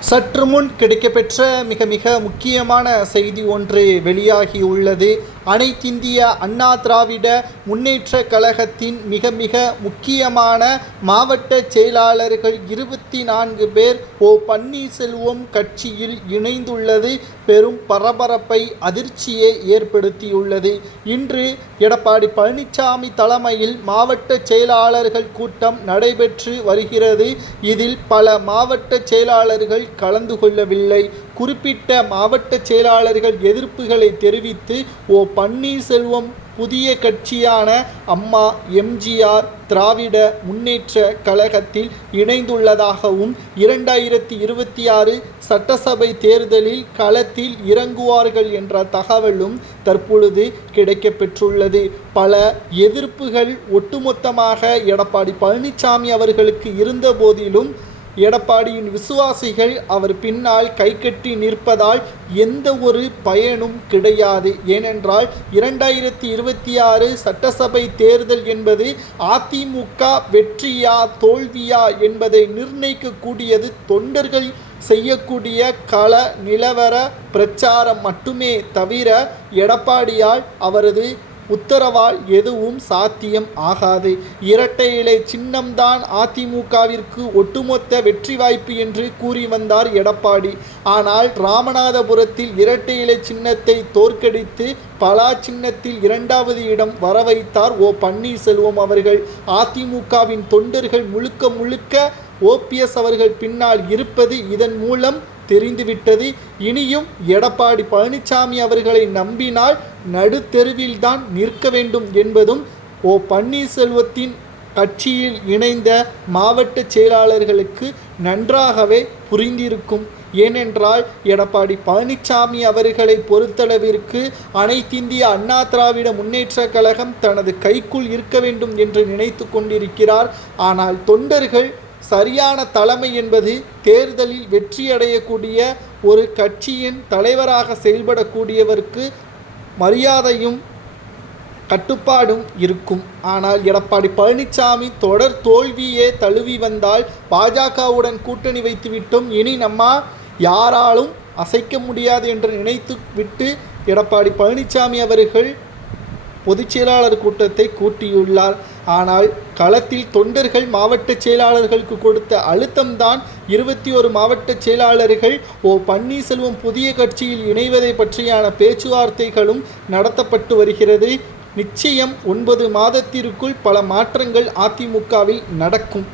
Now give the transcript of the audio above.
சற்று முன் கிடைக்கப்பெற்ற மிக மிக முக்கியமான செய்தி ஒன்று வெளியாகியுள்ளது. அனைத்திந்திய அண்ணா திராவிட முன்னேற்ற கழகத்தின் மிக மிக முக்கியமான மாவட்ட செயலாளர்கள் இருபத்தி நான்கு பேர் ஓ பன்னீர்செல்வம் கட்சியில் இணைந்துள்ளது. பெரும் பரபரப்பை அதிர்ச்சியை ஏற்படுத்தியுள்ளது. இன்று எடப்பாடி பழனிசாமி தலைமையில் மாவட்ட செயலாளர்கள் கூட்டம் நடைபெற்று வருகிறது. இதில் பல மாவட்ட செயலாளர்கள் கலந்து கொள்ளவில்லை. குறிப்பிட்ட மாவட்ட செயலாளர்கள் எதிர்ப்புகளை தெரிவித்து ஓ பன்னீர்செல்வம் புதிய கட்சியான அம்மா எம்ஜிஆர் திராவிட முன்னேற்ற கழகத்தில் இணைந்துள்ளதாகவும் இரண்டாயிரத்தி இருபத்தி ஆறு சட்டசபை தேர்தலில் களத்தில் இறங்குவார்கள் என்ற தகவலும் தற்பொழுது கிடைக்கப்பெற்றுள்ளது. பல எதிர்ப்புகள் ஒட்டுமொத்தமாக எடப்பாடி பழனிசாமி அவர்களுக்கு இருந்த போதிலும் எடப்பாடியின் விசுவாசிகள் அவர் பின்னால் கைகட்டி நிற்பதால் எந்த ஒரு பயனும் கிடையாது. ஏனென்றால் இரண்டாயிரத்தி இருபத்தி ஆறு சட்டசபை தேர்தல் என்பது அதிமுக வெற்றியா தோல்வியா என்பதை நிர்ணயிக்கக்கூடியது தொண்டர்கள் செய்யக்கூடிய கள நிலவர பிரச்சாரம் மட்டுமே தவிர எடப்பாடியால் அவரது உத்தரவால் எதுவும் சாத்தியம் ஆகாது. இரட்டை இலை சின்னம்தான் அதிமுகவிற்கு ஒட்டுமொத்த வெற்றி வாய்ப்பு என்று கூறி வந்தார் எடப்பாடி. ஆனால் ராமநாதபுரத்தில் இரட்டை இலை சின்னத்தை தோற்கடித்து பலா சின்னத்தில் இரண்டாவது இடம் வர வைத்தார் ஓ பன்னீர்செல்வம் அவர்கள். அதிமுகவின் தொண்டர்கள் முழுக்க முழுக்க ஓபிஎஸ் அவர்கள் பின்னால் இருப்பது இதன் மூலம் தெரிந்துவிட்டது. இனியும் எடப்பாடி பழனிசாமி அவர்களை நம்பினால் நடுத்தெருவில்தான் நிற்க வேண்டும் என்பதும் ஓ பன்னீர்செல்வத்தின் கட்சியில் இணைந்த மாவட்ட செயலாளர்களுக்கு நன்றாகவே புரிந்திருக்கும். ஏனென்றால் எடப்பாடி பழனிசாமி அவர்களை பொறுத்தளவிற்கு அனைத்திந்திய அண்ணா திராவிட முன்னேற்ற கழகம் தனது கைக்குள் இருக்க வேண்டும் என்று நினைத்து கொண்டிருக்கிறார். ஆனால் தொண்டர்கள் சரியான தலைமை என்பது தேர்தலில் வெற்றியடையக்கூடிய ஒரு கட்சியின் தலைவராக செயல்படக்கூடியவருக்கு மரியாதையும் கட்டுப்பாடும் இருக்கும். ஆனால் எடப்பாடி பழனிசாமி தொடர் தோல்வியே தழுவி வந்தால் பாஜகவுடன் கூட்டணி வைத்துவிட்டோம் இனி நம்ம யாராலும் அசைக்க முடியாது என்று நினைத்து விட்டு எடப்பாடி பழனிசாமி அவர்கள் பொதுச்செயலாளர் கூட்டத்தை கூட்டியுள்ளார். ஆனால் களத்தில் தொண்டர்கள் மாவட்ட செயலாளர்களுக்கு கொடுத்த அழுத்தம்தான் இருபத்தி ஒரு மாவட்ட செயலாளர்கள் ஓ பன்னீர்செல்வம் புதிய கட்சியில் இணைவதை பற்றியான பேச்சுவார்த்தைகளும் நடத்தப்பட்டு வருகிறது. நிச்சயம் ஒன்பது மாதத்திற்குள் பல மாற்றங்கள் அதிமுகவில் நடக்கும்.